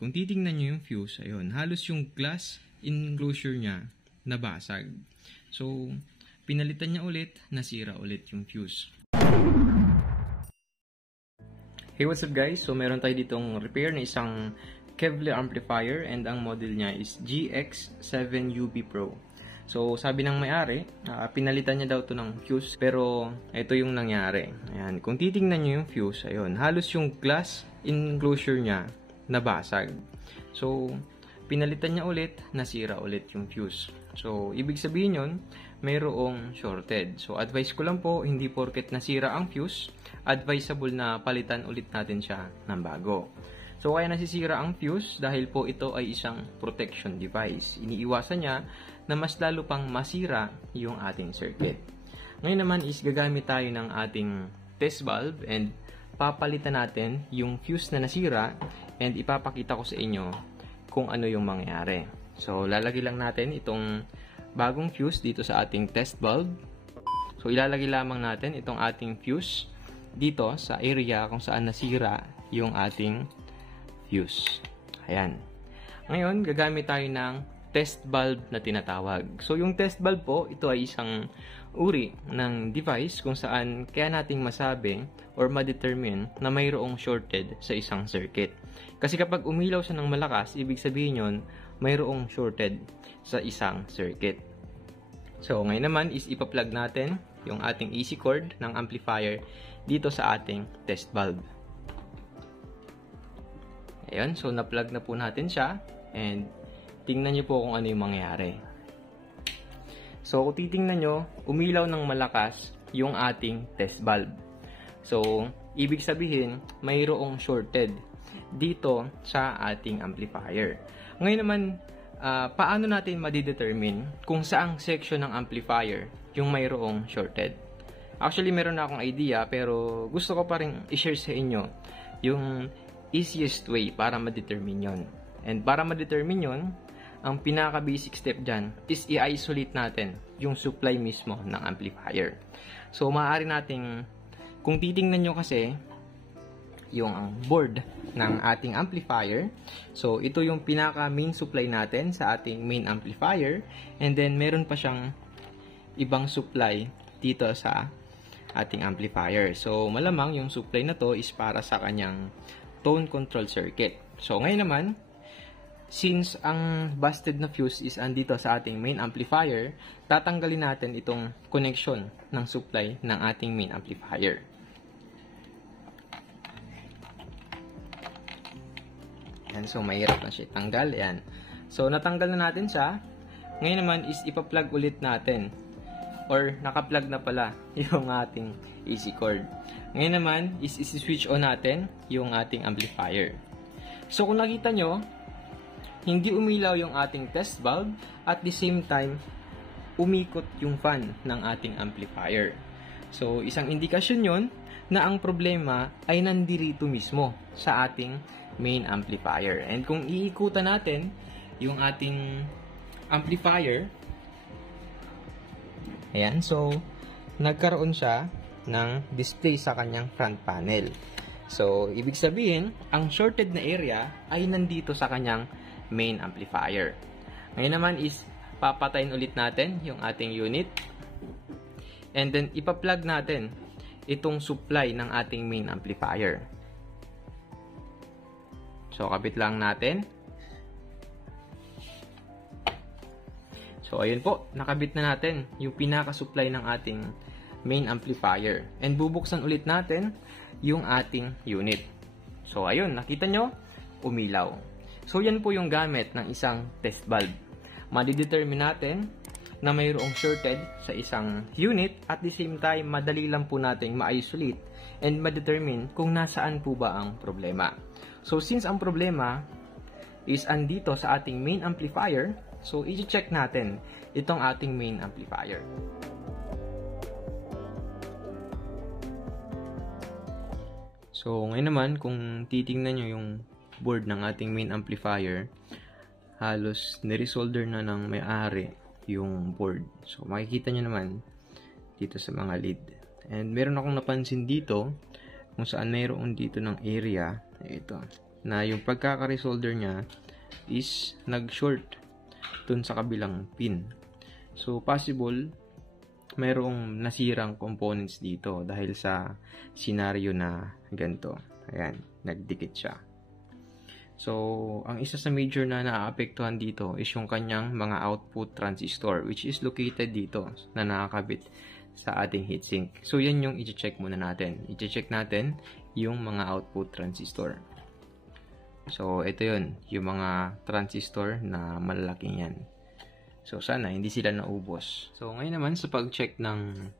kung titingnan nyo yung fuse, ayun, halos yung glass enclosure niya nabasag. So, pinalitan niya ulit, nasira ulit yung fuse. Hey, what's up guys? So, meron tayo ditong repair na isang Kevlar amplifier and ang model niya is GX7UB Pro. So, sabi ng may-ari, pinalitan niya daw to ng fuse, pero ito yung nangyari. Ayan, kung titingnan niyo yung fuse, ayun, halos yung glass enclosure niya nabasag. So, pinalitan niya ulit, nasira ulit yung fuse. So, ibig sabihin yun, mayroong shorted. So, advice ko lang po, hindi porket nasira ang fuse, advisable na palitan ulit natin siya ng bago. So, kaya nasisira ang fuse dahil po ito ay isang protection device. Iniiwasan niya na mas lalo pang masira yung ating circuit. Ngayon naman is gagamit tayo ng ating test valve and papalitan natin yung fuse na nasira and ipapakita ko sa inyo kung ano yung mangyayari. So, lalagay lang natin itong bagong fuse dito sa ating test valve. So, ilalagay lamang natin itong ating fuse dito sa area kung saan nasira yung ating fuse. Ayan. Ngayon, gagamit tayo ng test valve na tinatawag. So, yung test valve po, ito ay isang uri ng device kung saan kaya nating masabi or ma-determine na mayroong shorted sa isang circuit. Kasi kapag umilaw siya ng malakas, ibig sabihin yun, mayroong shorted sa isang circuit. So, ngayon naman is ipa-plug natin yung ating AC cord ng amplifier dito sa ating test valve. Ayan, so na-plug na po natin siya and tingnan nyo po kung ano yung mangyayari. So, kung titingnan nyo, umilaw ng malakas yung ating test valve. So, ibig sabihin, mayroong shorted dito sa ating amplifier. Ngayon naman, paano natin madidetermine kung saang section ng amplifier yung mayroong shorted? Actually, meron na akong idea pero gusto ko pa rin i-share sa inyo yung easiest way para ma-determine yun. And para ma-determine yun, ang pinaka-basic step dyan is i-isolate natin yung supply mismo ng amplifier. So, maaari nating, kung titingnan nyo kasi, yung board ng ating amplifier. So, ito yung pinaka-main supply natin sa ating main amplifier. And then, meron pa siyang ibang supply dito sa ating amplifier. So, malamang yung supply na to is para sa kanyang tone control circuit. So, ngayon naman, since ang busted na fuse is andito sa ating main amplifier, tatanggalin natin itong connection ng supply ng ating main amplifier. Yan, so mahirap na siya tanggal. Yan. So, natanggal na natin siya. Ngayon naman is ipa-plug ulit natin. Or, naka-plug na pala yung ating AC cord. Ngayon naman is isi-switch on natin yung ating amplifier. So, kung nakita nyo, hindi umilaw yung ating test valve at the same time, umikot yung fan ng ating amplifier. So, isang indikasyon yon na ang problema ay nandirito mismo sa ating main amplifier. And kung iikutan natin yung ating amplifier, ayan, so, nagkaroon siya ng display sa kanyang front panel. So, ibig sabihin, ang shorted na area ay nandito sa kanyang main amplifier. Ngayon naman is, papatayin ulit natin yung ating unit. And then, ipa-plug natin itong supply ng ating main amplifier. So, kabit lang natin. So, ayun po, nakabit na natin yung pinaka-supply ng ating main amplifier. And bubuksan ulit natin yung ating unit. So, ayun, nakita nyo, umilaw. So, yan po yung gamit ng isang test valve. Madidetermine natin na mayroong shorted sa isang unit at the same time, madali lang po natin ma-isolate and ma-determine kung nasaan po ba ang problema. So, since ang problema is andito sa ating main amplifier, so, i-check natin itong ating main amplifier. So, ngayon naman, kung titingnan nyo yung board ng ating main amplifier, halos niresolder na ng may-ari yung board. So, makikita nyo naman dito sa mga lead. And meron akong napansin dito kung saan mayroon dito ng area. Ito. na yung pagkaka-resolder niya is nag-short dun sa kabilang pin. So, possible mayroong nasirang components dito dahil sa scenario na ganito. Ayan, nagdikit siya. So, ang isa sa major na naaapektuhan dito is yung kanyang mga output transistor, which is located dito na nakakabit sa ating heatsink. So, yan yung i-check muna natin. I-check natin yung mga output transistor. So, ito yun, yung mga transistor na malalaking yan. So, sana hindi sila naubos. So, ngayon naman sa pag-check ng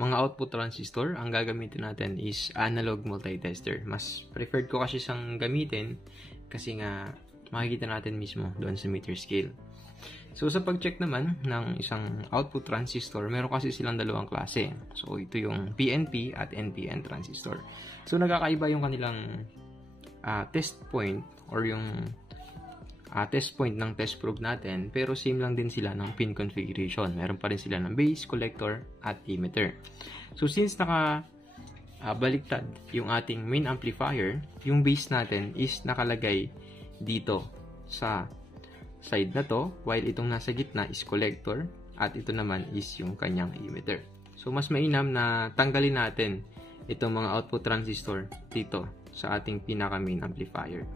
mga output transistor, ang gagamitin natin is analog multitester. Mas preferred ko kasi siyang gamitin kasi nga makikita natin mismo doon sa meter scale. So, sa pag-check naman ng isang output transistor, meron kasi silang dalawang klase. So, ito yung PNP at NPN transistor. So, nagkakaiba yung kanilang test point or yung test point ng test probe natin, pero same lang din sila ng pin configuration. Meron pa rin sila ng base, collector, at emitter. So, since baliktad yung ating main amplifier, yung base natin is nakalagay dito sa side na to, while itong nasa gitna is collector, at ito naman is yung kanyang emitter. So, mas mainam na tanggalin natin itong mga output transistor dito sa ating pinaka main amplifier.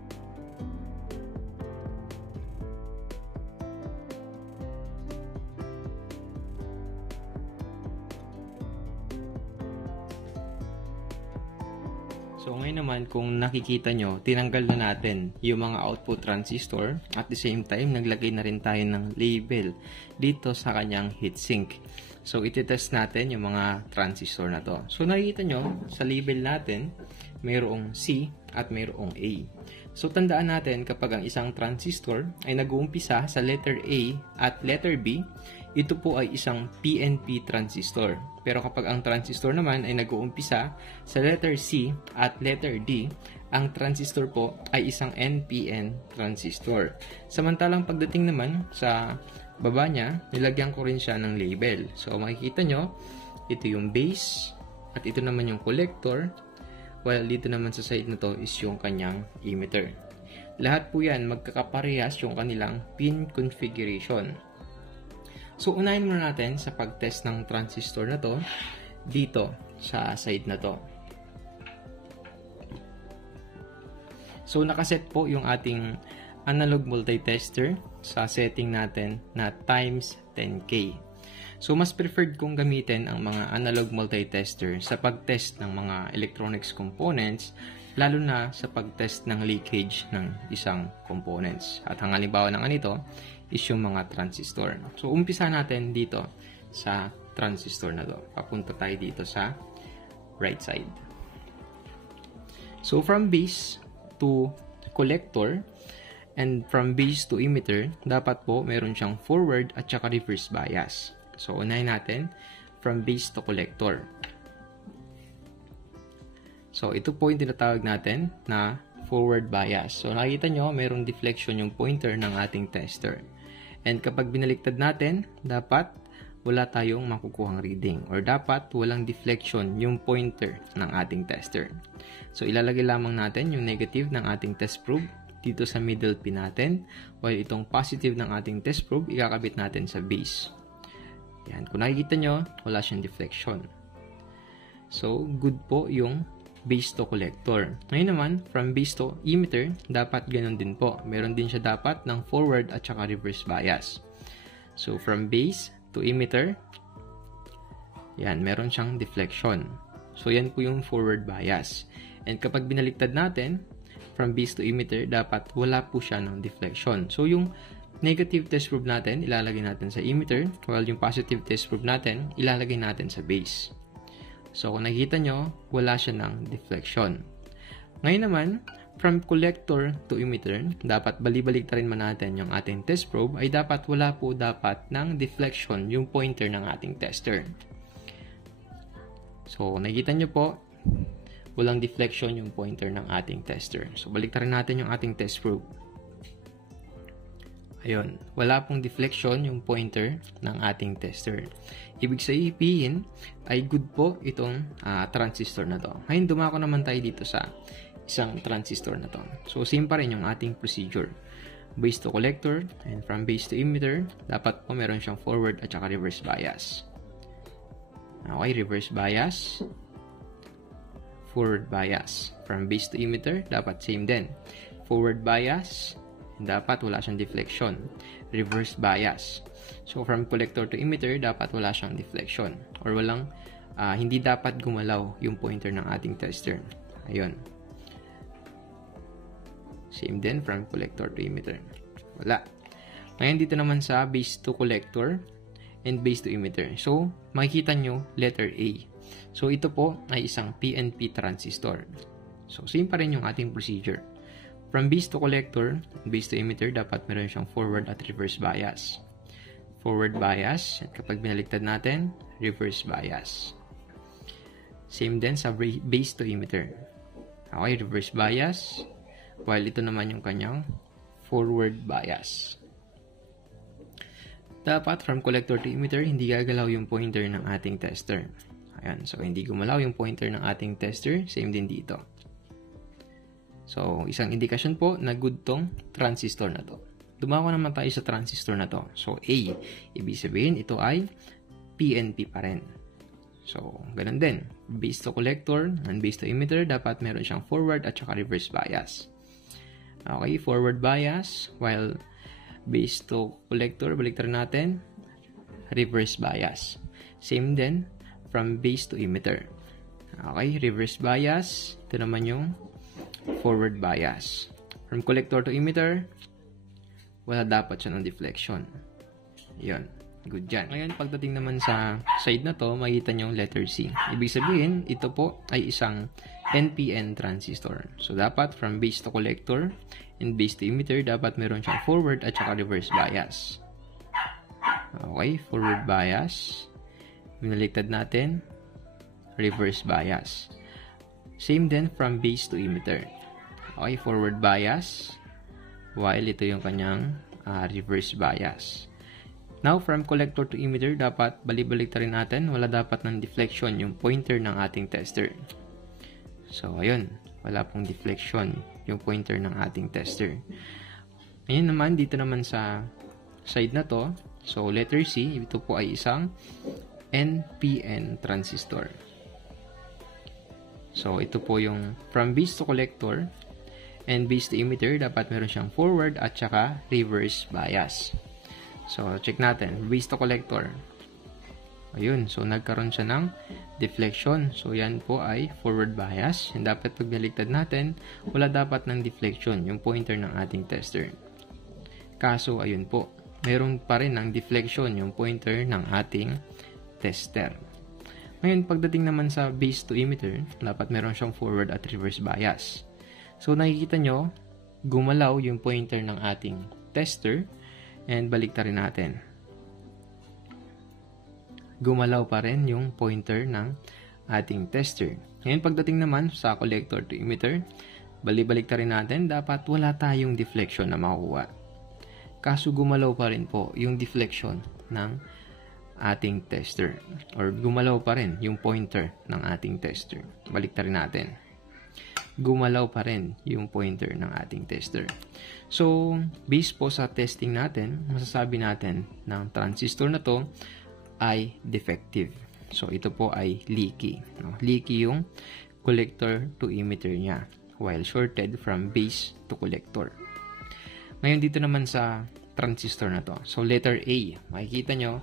So, ngayon naman, kung nakikita nyo, tinanggal na natin yung mga output transistor. At the same time, naglagay na rin tayo ng label dito sa kanyang heatsink. So, ititest natin yung mga transistor na to. So, nakikita nyo, sa label natin, mayroong C at mayroong A. So, tandaan natin kapag ang isang transistor ay nag-uumpisa sa letter A at letter B, ito po ay isang PNP transistor. Pero kapag ang transistor naman ay nag-uumpisa sa letter C at letter D, ang transistor po ay isang NPN transistor. Samantalang pagdating naman sa baba niya, nilagyan ko rin siya ng label. So, makikita nyo, ito yung base at ito naman yung collector. While dito naman sa side na to is yung kanyang emitter. Lahat po yan magkakaparehas yung kanilang pin configuration. So, unahin muna natin sa pag-test ng transistor na to dito sa side na to. So, nakaset po yung ating analog multitester sa setting natin na times 10K. So, mas preferred kong gamitin ang mga analog multitester sa pag-test ng mga electronics components, lalo na sa pag-test ng leakage ng isang components. At ang halimbawa ng ganito is yung mga transistor. So, umpisa natin dito sa transistor na to. Papunta tayo dito sa right side. So, from base to collector and from base to emitter, dapat po meron siyang forward at saka reverse bias. So, unahin natin from base to collector. So, ito po yung tinatawag natin na forward bias. So, nakikita nyo, mayroong deflection yung pointer ng ating tester. And kapag binaliktad natin, dapat wala tayong makukuhang reading or dapat walang deflection yung pointer ng ating tester. So, ilalagay lamang natin yung negative ng ating test probe dito sa middle pin natin, while itong positive ng ating test probe, ikakabit natin sa base. Yan. Kung nakikita nyo, wala siyang deflection. So, good po yung base to collector. Ngayon naman, from base to emitter, dapat ganun din po. Meron din siya dapat ng forward at saka reverse bias. So, from base to emitter, yan, meron siyang deflection. So, yan po yung forward bias. And kapag binaliktad natin, from base to emitter, dapat wala po siya ng deflection. So, yung negative test probe natin, ilalagay natin sa emitter, while yung positive test probe natin, ilalagay natin sa base. So, kung nakikita nyo, wala siya ng deflection. Ngayon naman, from collector to emitter, dapat balibaliktarin man natin yung ating test probe, ay dapat wala po dapat ng deflection yung pointer ng ating tester. So, nakikita nyo po, walang deflection yung pointer ng ating tester. So, baliktarin natin yung ating test probe. Ayun, wala pong deflection yung pointer ng ating tester. Ibig sabihin ay good po itong transistor na to. Ngayon, dumako naman tayo dito sa isang transistor na to. So, same pa rin yung ating procedure. Base to collector, and from base to emitter, dapat po meron siyang forward at saka reverse bias. Okay, reverse bias, forward bias. From base to emitter, dapat same din. Forward bias, dapat wala siyang deflection. Reverse bias. So, from collector to emitter, dapat wala siyang deflection. Or walang, hindi dapat gumalaw yung pointer ng ating tester. Ayun. Same din from collector to emitter. Wala. Ngayon dito naman sa base to collector and base to emitter. So, makikita nyo letter A. So, ito po ay isang PNP transistor. So, same pa rin yung ating procedure. From base to collector and base to emitter, dapat meron siyang forward at reverse bias. Forward bias, at kapag binaliktad natin, reverse bias. Same din sa base to emitter. Okay, reverse bias. While ito naman yung kanyang forward bias. Dapat from collector to emitter, hindi gagalaw yung pointer ng ating tester. Ayan, so hindi gumalaw yung pointer ng ating tester, same din dito. So, isang indikasyon po na good tong transistor na to. Dumawa naman tayo sa transistor na to. So, A, ibig sabihin ito ay PNP pa rin. So, ganun din. Base to collector and base to emitter, dapat meron siyang forward at saka reverse bias. Okay, forward bias, while base to collector, baliktad natin, reverse bias. Same din from base to emitter. Okay, reverse bias, ito naman yung forward bias. From collector to emitter, wala dapat siya ng deflection. Yun, good dyan. Ngayon, pagdating naman sa side na to, makikita nyo yung letter C. Ibig sabihin, ito po ay isang NPN transistor. So, dapat from base to collector and base to emitter, dapat meron siyang forward at saka reverse bias. Okay, forward bias. Binaliktad natin, reverse bias. Same din from base to emitter. Okay, forward bias, while ito yung kanyang reverse bias. Now, from collector to emitter, dapat balibaliktarin natin, wala dapat ng deflection yung pointer ng ating tester. So, ayun. Wala pong deflection yung pointer ng ating tester. Ngayon naman, dito naman sa side na to, so letter C, ito po ay isang NPN transistor. So, ito po yung from base to collector and base to emitter, dapat meron siyang forward at saka reverse bias. So, check natin. Base to collector. Ayun. So, nagkaroon siya ng deflection. So, yan po ay forward bias. And dapat pag baliktad natin, wala dapat ng deflection yung pointer ng ating tester. Kaso, ayun po. Meron pa rin ng deflection yung pointer ng ating tester. Ngayon, pagdating naman sa base to emitter, dapat meron siyang forward at reverse bias. So, nakikita nyo, gumalaw yung pointer ng ating tester and baliktarin natin. Gumalaw pa rin yung pointer ng ating tester. Ngayon, pagdating naman sa collector to emitter, balibaliktarin natin, dapat wala tayong deflection na makukuha. Kaso gumalaw pa rin po yung deflection ng ating tester. Or gumalaw pa rin yung pointer ng ating tester. Baliktarin natin. Gumalaw pa rin yung pointer ng ating tester. So, based po sa testing natin, masasabi natin ng transistor na to ay defective. So, ito po ay leaky. No? Leaky yung collector to emitter niya, while shorted from base to collector. Ngayon, dito naman sa transistor na to. So, letter A. Makikita nyo,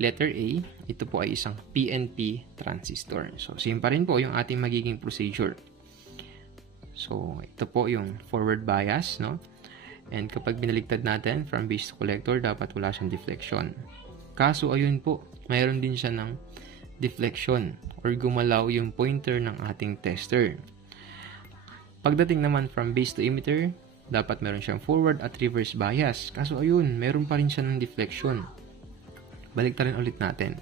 letter A, ito po ay isang PNP transistor. So, same pa rin po yung ating magiging procedure. So, ito po yung forward bias, no? And kapag binaligtad natin from base to collector, dapat wala siyang deflection. Kaso, ayun po, mayroon din siya ng deflection or gumalaw yung pointer ng ating tester. Pagdating naman from base to emitter, dapat meron siyang forward at reverse bias. Kaso, ayun, meron pa rin siya ng deflection. Baliktarin ulit natin.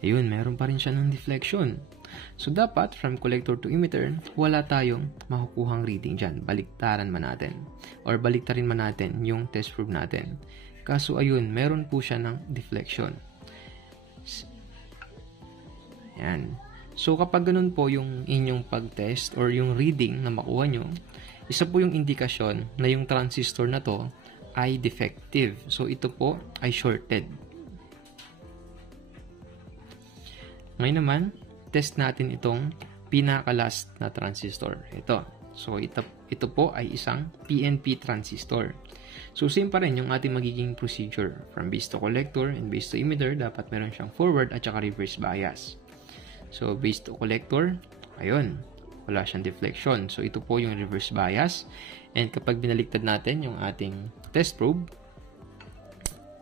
Ayun, meron pa rin siya ng deflection. So, dapat, from collector to emitter, wala tayong makukuhang reading dyan. Baliktaran man natin. Or baliktarin man natin yung test probe natin. Kaso, ayun, meron po siya ng deflection. Ayan. So, kapag ganun po yung inyong pag-test or yung reading na makuha nyo, isa po yung indikasyon na yung transistor na to ay defective. So, ito po ay shorted. Ngayon naman, test natin itong pinaka-last na transistor. Ito. So, ito po ay isang PNP transistor. So, same pa rin yung ating magiging procedure. From base to collector and base to emitter, dapat meron siyang forward at saka reverse bias. So, base to collector, ayun, wala siyang deflection. So, ito po yung reverse bias. And kapag binaliktad natin yung ating test probe,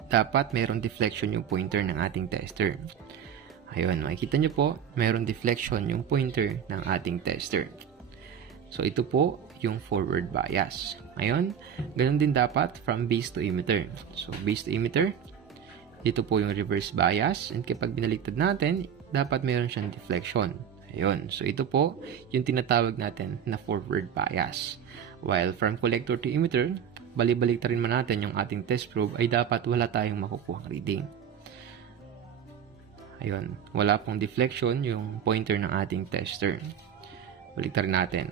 dapat meron deflection yung pointer ng ating tester. Ayun, makikita nyo po, meron deflection yung pointer ng ating tester. So, ito po yung forward bias. Ngayon, ganun din dapat from base to emitter. So, base to emitter, dito po yung reverse bias. And kapag binaliktad natin, dapat meron siyang deflection. Ayun. So, ito po yung tinatawag natin na forward bias. While from collector to emitter, balik-balik rin man natin yung ating test probe, ay dapat wala tayong makukuhang reading. Ayun. Wala pong deflection yung pointer ng ating tester. Balik rin natin.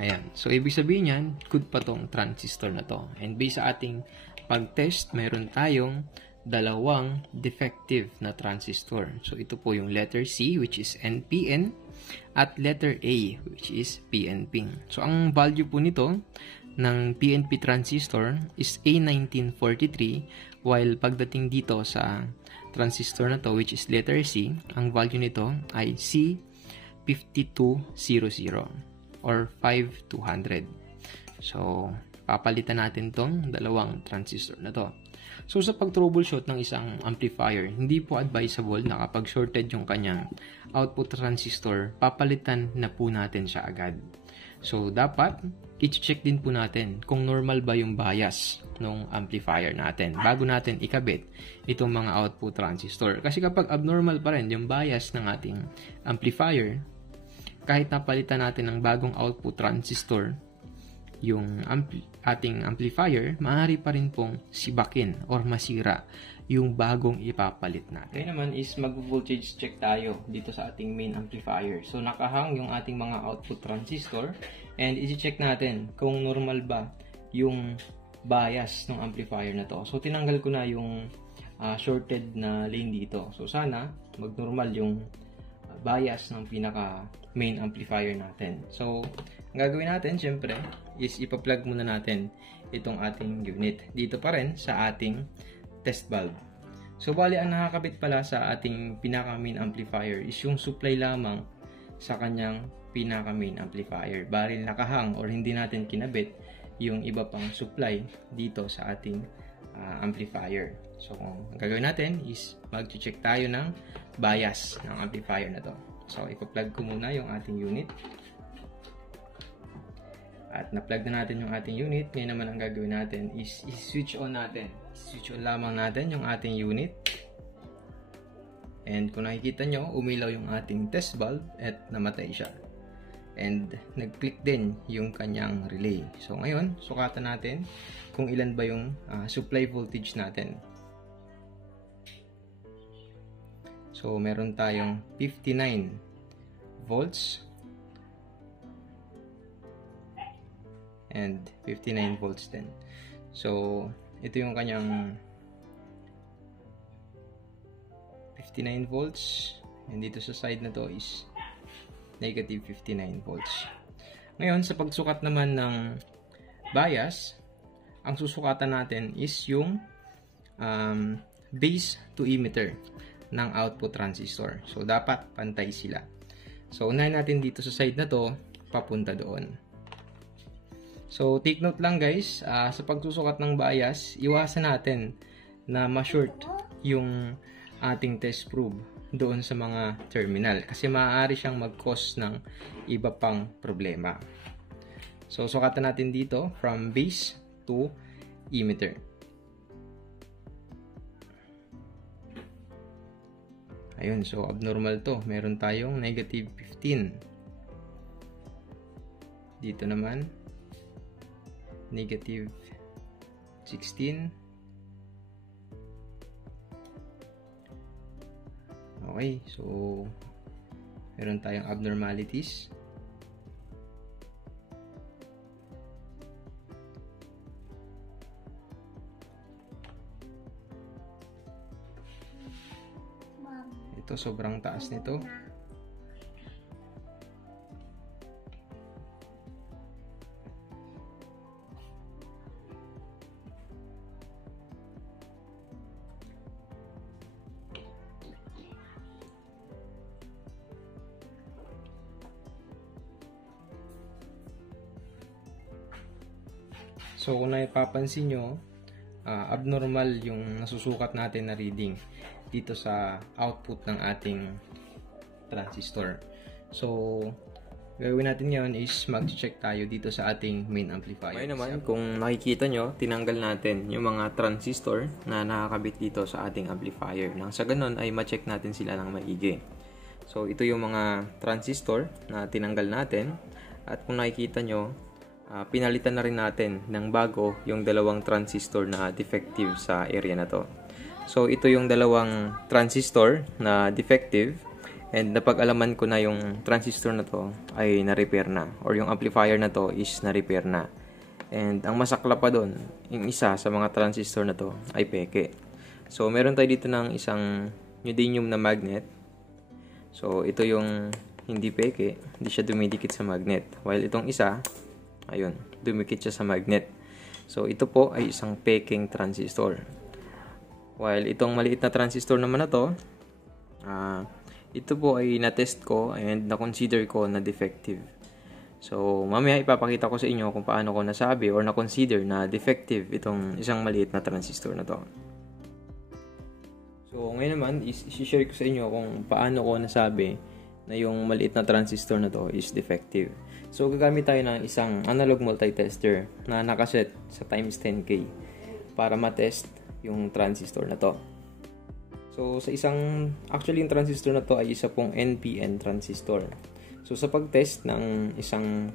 Ayan. So, ibig sabihin yan, good pa tong transistor na to. And based sa ating pag-test, mayroon tayong dalawang defective na transistor. So, ito po yung letter C, which is NPN, at letter A, which is PNP. So, ang value po nito ng PNP transistor is A1943, while pagdating dito sa transistor na to, which is letter C, ang value nito ay C5200 or 5200. So, papalitan natin tong dalawang transistor na to. So, sa pag-troubleshoot ng isang amplifier, hindi po advisable na kapag shorted yung kanyang output transistor, papalitan na po natin siya agad. So, dapat i-check din po natin kung normal ba yung bias ng amplifier natin bago natin ikabit itong mga output transistor. Kasi kapag abnormal pa rin yung bias ng ating amplifier, kahit napalitan natin ng bagong output transistor yung ating amplifier, maaari pa rin pong sibakin or masira yung bagong ipapalit natin. Ngayon naman is mag-voltage check tayo dito sa ating main amplifier. So, nakahang yung ating mga output transistor and i-check natin kung normal ba yung bias ng amplifier na to. So, tinanggal ko na yung shorted na lane dito. So, sana mag-normal yung bias ng pinaka main amplifier natin. So, ang gagawin natin, syempre, is ipa-plug muna natin itong ating unit. Dito pa rin sa ating test valve. So, bali, ang nakakabit pala sa ating pinaka main amplifier is yung supply lamang sa kanyang pinaka main amplifier. Bali, nakahang or hindi natin kinabit yung iba pang supply dito sa ating amplifier. So, ang gagawin natin is mag-check tayo ng bias ng amplifier na to. So, ipa-plug ko muna yung ating unit. At na-plug na natin yung ating unit. Ngayon naman ang gagawin natin is i-switch on natin. Switch on lamang natin yung ating unit. And kung nakikita nyo, umilaw yung ating test valve at namatay siya. And nag-click din yung kanyang relay. So ngayon, sukatan natin kung ilan ba yung supply voltage natin. So meron tayong 59 volts. And 59 volts din. So, ito yung kanyang 59 volts. And dito sa side na to is negative 59 volts. Ngayon, sa pagsukat naman ng bias, ang susukatan natin is yung base to emitter ng output transistor. So, dapat pantay sila. So, unahin natin dito sa side na to, papunta doon. So, take note lang guys, sa pagsusukat ng bias, iwasan natin na ma-short yung ating test probe doon sa mga terminal. Kasi maaari siyang mag-cause ng iba pang problema. So, sukatan natin dito from base to emitter. Ayun, so abnormal to. Meron tayong negative 15. Dito naman, negative 16. Okay, so meron tayong abnormalities. Ito, sobrang taas nito. So kung napapansin nyo, abnormal yung nasusukat natin na reading dito sa output ng ating transistor. So gagawin natin ngayon is mag-check tayo dito sa ating main amplifier. Ngayon naman, kung nakikita nyo, tinanggal natin yung mga transistor na nakakabit dito sa ating amplifier. Nang sa ganun ay ma-check natin sila ng maigi. So ito yung mga transistor na tinanggal natin, at kung nakikita nyo, pinalitan na rin natin ng bago yung dalawang transistor na defective sa area na to. So ito yung dalawang transistor na defective, and napag-alaman ko na yung transistor na to ay na-repair na, or yung amplifier na to is na-repair na. And ang masakla pa doon, yung isa sa mga transistor na to ay peke. So meron tayo dito ng isang neodymium na magnet. So ito yung hindi peke, hindi siya dumidikit sa magnet. While itong isa, ayun, dumikit siya sa magnet. So ito po ay isang peking transistor. While itong maliit na transistor naman na to, ito po ay na-test ko and na-consider ko na defective. So mamaya ipapakita ko sa inyo kung paano ko nasabi or na-consider na defective itong isang maliit na transistor na to. So ngayon naman i-share ko sa inyo kung paano ko nasabi na yung maliit na transistor na to is defective. So gagamit tayo ng isang analog multitester na nakaset sa times 10K para matest yung transistor na to. So actually yung transistor na to ay isa pong NPN transistor. So sa pag-test ng isang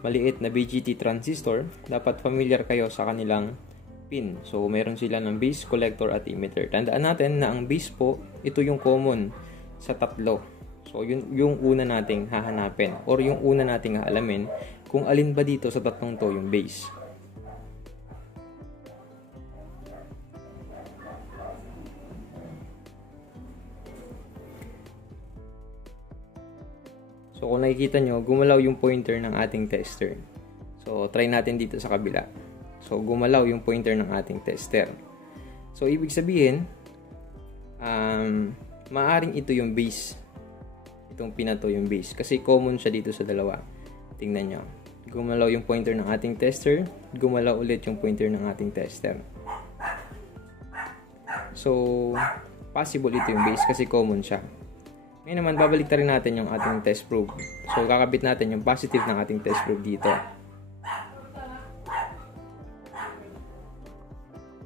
maliit na BGT transistor, dapat familiar kayo sa kanilang pin. So meron sila ng base, collector at emitter. Tandaan natin na ang base po, ito yung common sa tatlo. So yun yung una nating hahanapin, or yung una nating haalamin kung alin ba dito sa tatlong to yung base. So kung nakikita nyo, gumalaw yung pointer ng ating tester. So try natin dito sa kabila. So gumalaw yung pointer ng ating tester. So ibig sabihin, maaring ito yung base. Itong pinato yung base. Kasi common siya dito sa dalawa. Tingnan nyo. Gumalaw yung pointer ng ating tester. Gumalaw ulit yung pointer ng ating tester. So possible ito yung base kasi common siya. Ngayon naman, babalik rin natin yung ating test probe. So, kakabit natin yung positive ng ating test probe dito.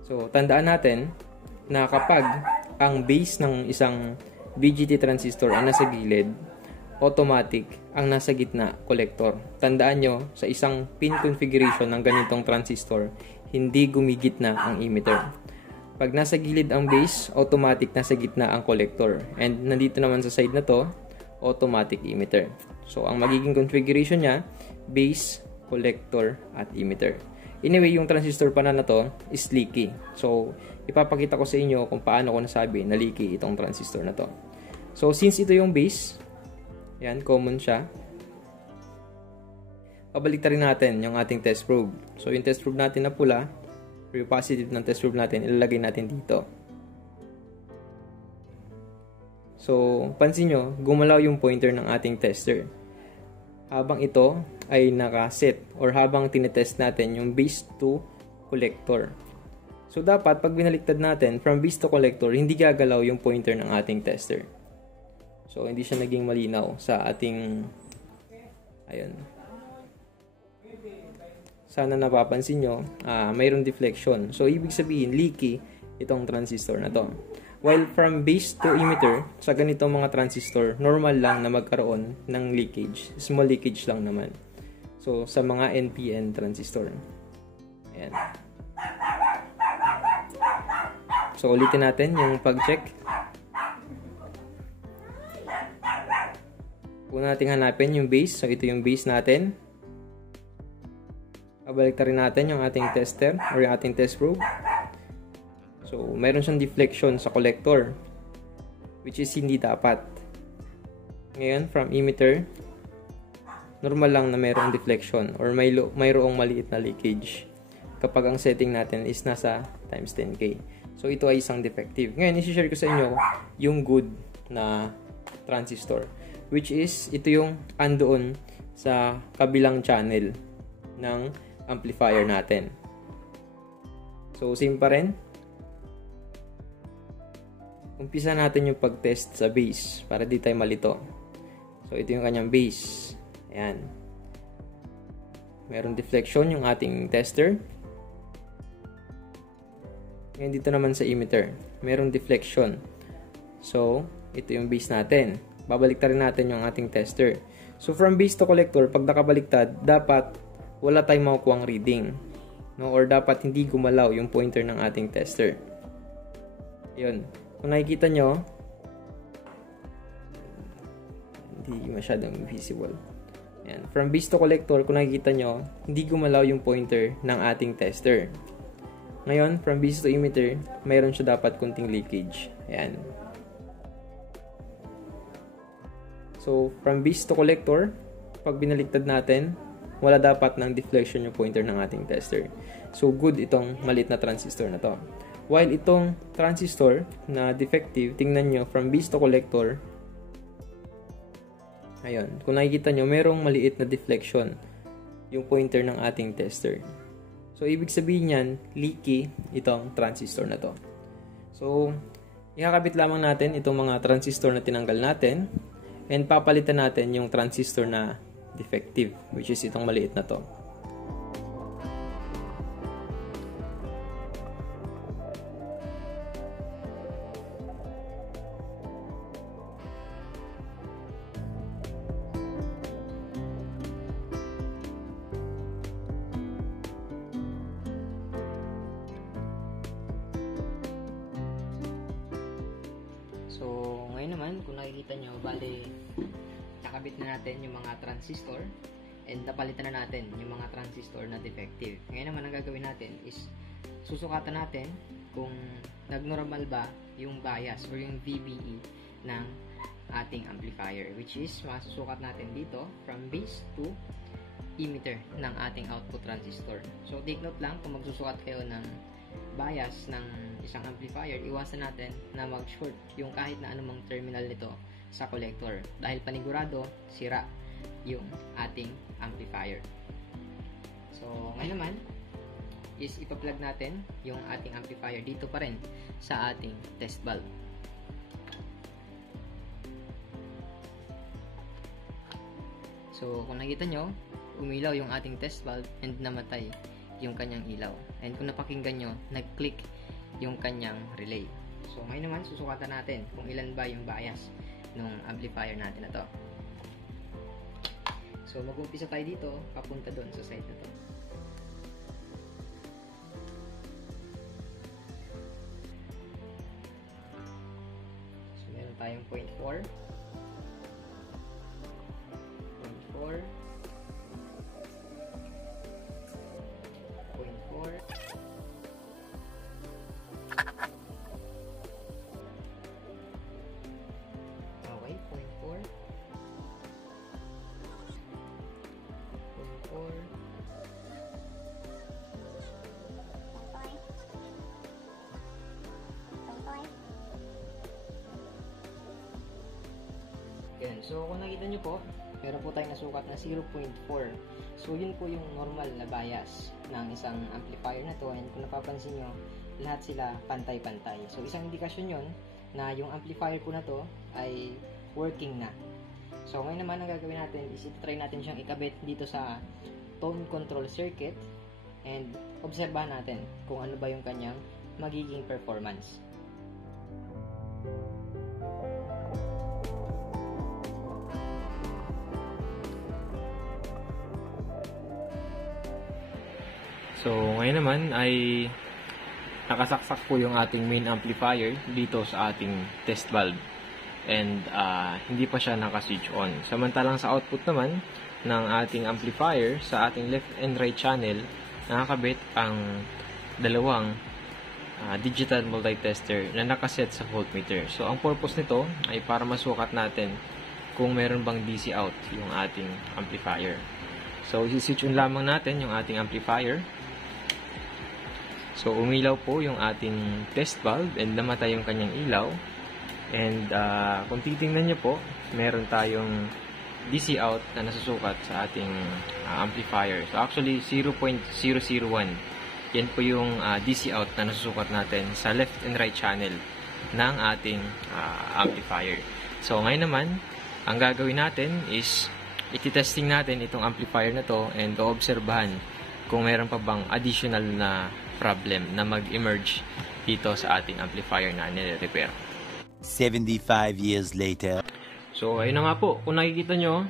So, tandaan natin na kapag ang base ng isang BGT transistor ay nasa gilid, automatic ang nasa gitna collector. Tandaan nyo, sa isang pin configuration ng ganitong transistor, hindi gumigitna ang emitter. Pag nasa gilid ang base, automatic nasa gitna ang collector. And nandito naman sa side na to, automatic emitter. So, ang magiging configuration niya, base, collector, at emitter. Anyway, yung transistor pa na to is leaky. So, ipapakita ko sa inyo kung paano ko nasabi na leaky itong transistor na to. So, since ito yung base, yan, common siya. Pabalik rin natin yung ating test probe. So, yung test probe natin na pula, yung positive ng test probe natin, ilalagay natin dito. So, pansin nyo, gumalaw yung pointer ng ating tester. Habang ito ay nakaset, or habang tinetest natin yung base to collector. So, dapat pag binaliktad natin from base to collector, hindi gagalaw yung pointer ng ating tester. So, hindi siya naging malinaw sa ating, ayun. Sana napapansin nyo, mayroong deflection. So, ibig sabihin, leaky itong transistor na to. While from base to emitter, sa ganitong mga transistor, normal lang na magkaroon ng leakage. Small leakage lang naman. So, sa mga NPN transistor. Ayan. So, ulitin natin yung pag-check. Kung natin hanapin yung base, so ito yung base natin. Babalik rin natin yung ating tester or yung ating test probe. So, meron siyang deflection sa collector, which is hindi dapat. Ngayon, from emitter, normal lang na mayroong deflection or mayroong maliit na leakage kapag ang setting natin is nasa times 10K. So, ito ay isang defective. Ngayon, isi-share ko sa inyo yung good na transistor, which is ito yung andoon sa kabilang channel ng amplifier natin. So, same pa rin. Umpisa natin yung pag-test sa base para di tayo malito. So, ito yung kanyang base. Ayan. Meron deflection yung ating tester. Ngayon, dito naman sa emitter. Meron deflection. So, ito yung base natin. Babaliktad natin yung ating tester. So, from base to collector, pag nakabaliktad, dapat wala tayong makukuhang reading, no? Or dapat hindi gumalaw yung pointer ng ating tester. Yun. Kung nakikita nyo, hindi masyadong visible. Ayan. From base to collector, kung nakikita nyo, hindi gumalaw yung pointer ng ating tester. Ngayon, from base to emitter, mayroon siya dapat kunting leakage. Ayan. So, from base to collector, pag binaliktad natin, wala dapat ng deflection yung pointer ng ating tester. So, good itong maliit na transistor na to. While itong transistor na defective, tingnan nyo, from base to collector, ayun, kung nakikita nyo, merong maliit na deflection yung pointer ng ating tester. So, ibig sabihin yan, leaky itong transistor na to. So, ikakabit lamang natin itong mga transistor na tinanggal natin and papalitan natin yung transistor na defective, which is itong maliit na to. So, ngayon naman, kung nakikita nyo, bali, nakabit na natin yung mga transistor and napalitan na natin yung mga transistor na defective. Ngayon naman, ang gagawin natin is susukatan natin kung nagnormal ba yung bias or yung VBE ng ating amplifier, which is masusukat natin dito from base to emitter ng ating output transistor. So, take note lang, kung magsusukat kayo ng bias ng isang amplifier, iwasan natin na mag-short yung kahit na anumang terminal nito sa collector dahil panigurado sira yung ating amplifier. So, ngayon naman is ipa-plug natin yung ating amplifier dito pa rin sa ating test valve. So, kung nakita nyo, umilaw yung ating test valve and namatay yung kanyang ilaw. And kung napakinggan nyo, nag-click yung kanyang relay. So, ngayon naman, susukatan natin kung ilan ba yung bias ng amplifier natin na to. So, mag-umpisa tayo dito, papunta doon sa side na to. So, meron tayong 0.4. 0.4. 0.4. Okay, 0.4. 0.4. Yan. So, kung nakita nyo po, meron po tayong nasukat na 0.4. So, yun po yung normal na bias ng isang amplifier na to. And kung napapansin nyo, lahat sila pantay-pantay. So, isang indikasyon yun na yung amplifier po na to ay working na. So, ngayon naman ang gagawin natin is try natin siyang ikabit dito sa tone control circuit and obserbahan natin kung ano ba yung kanyang magiging performance. So, ngayon naman ay nakasaksak po yung ating main amplifier dito sa ating test valve. and hindi pa siya naka-switch on. Samantalang sa output naman ng ating amplifier sa ating left and right channel, nakakabit ang dalawang digital multitester na nakaset sa voltmeter. So ang purpose nito ay para masukat natin kung meron bang DC out yung ating amplifier. So isi-switch on lamang natin yung ating amplifier. So umilaw po yung ating test valve and namatay yung kanyang ilaw. And kung titingnan nyo po, meron tayong DC out na nasusukat sa ating amplifier. So actually 0.001. Yan po yung DC out na nasusukat natin sa left and right channel ng ating amplifier. So ngayon naman, ang gagawin natin is iti-testing natin itong amplifier na to and oobserbahan kung meron pa bang additional na problem na mag-emerge dito sa ating amplifier na nire-repair. 75 years later. So ayun na nga po, kung nakikita nyo,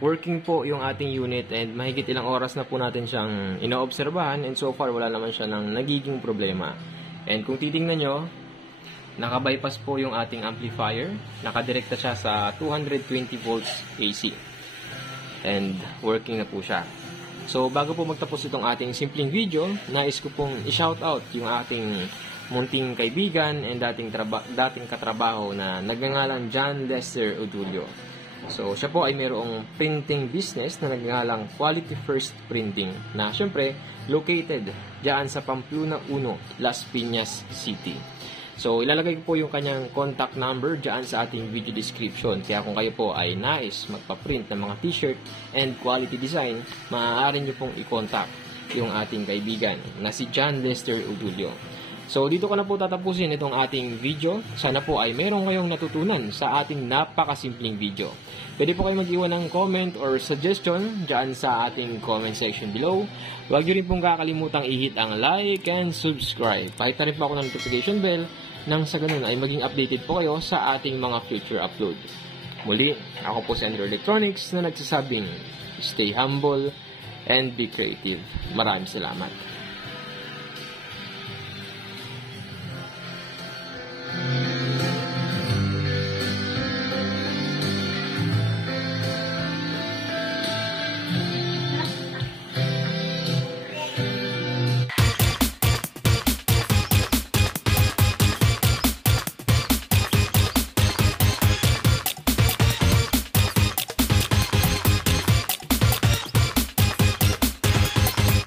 working po yung ating unit and mahigit ilang oras na po natin siyang inoobserbahan and so far wala naman siya ng nagiging problema. And kung titingnan nyo, naka-bypass po yung ating amplifier. Nakadirekta siya sa 220 volts AC. And working na po siya. So, bago po magtapos itong ating simpleng video, nais ko pong i-shoutout yung ating munting kaibigan and dating katrabaho na nagngangalang John Lester Odulio. So, siya po ay mayroong printing business na nagngangalang Quality First Printing na syempre located diyan sa Pamplona 1, Las Piñas City. So, ilalagay ko po yung kanyang contact number dyan sa ating video description. Kaya kung kayo po ay nais magpa-print ng mga t-shirt and quality design, maaari nyo pong i-contact yung ating kaibigan na si John Lester Odulio. So, dito ko na po tatapusin itong ating video. Sana po ay meron kayong natutunan sa ating napakasimpleng video. Pwede po kayo mag-iwan ng comment or suggestion dyan sa ating comment section below. Huwag nyo rin pong kakalimutang i-hit ang like and subscribe. Pakita rin po ako ng notification bell nang sa ganun ay maging updated po kayo sa ating mga future upload. Muli, ako po si Andrew Electronics na nagsasabing stay humble and be creative. Maraming salamat.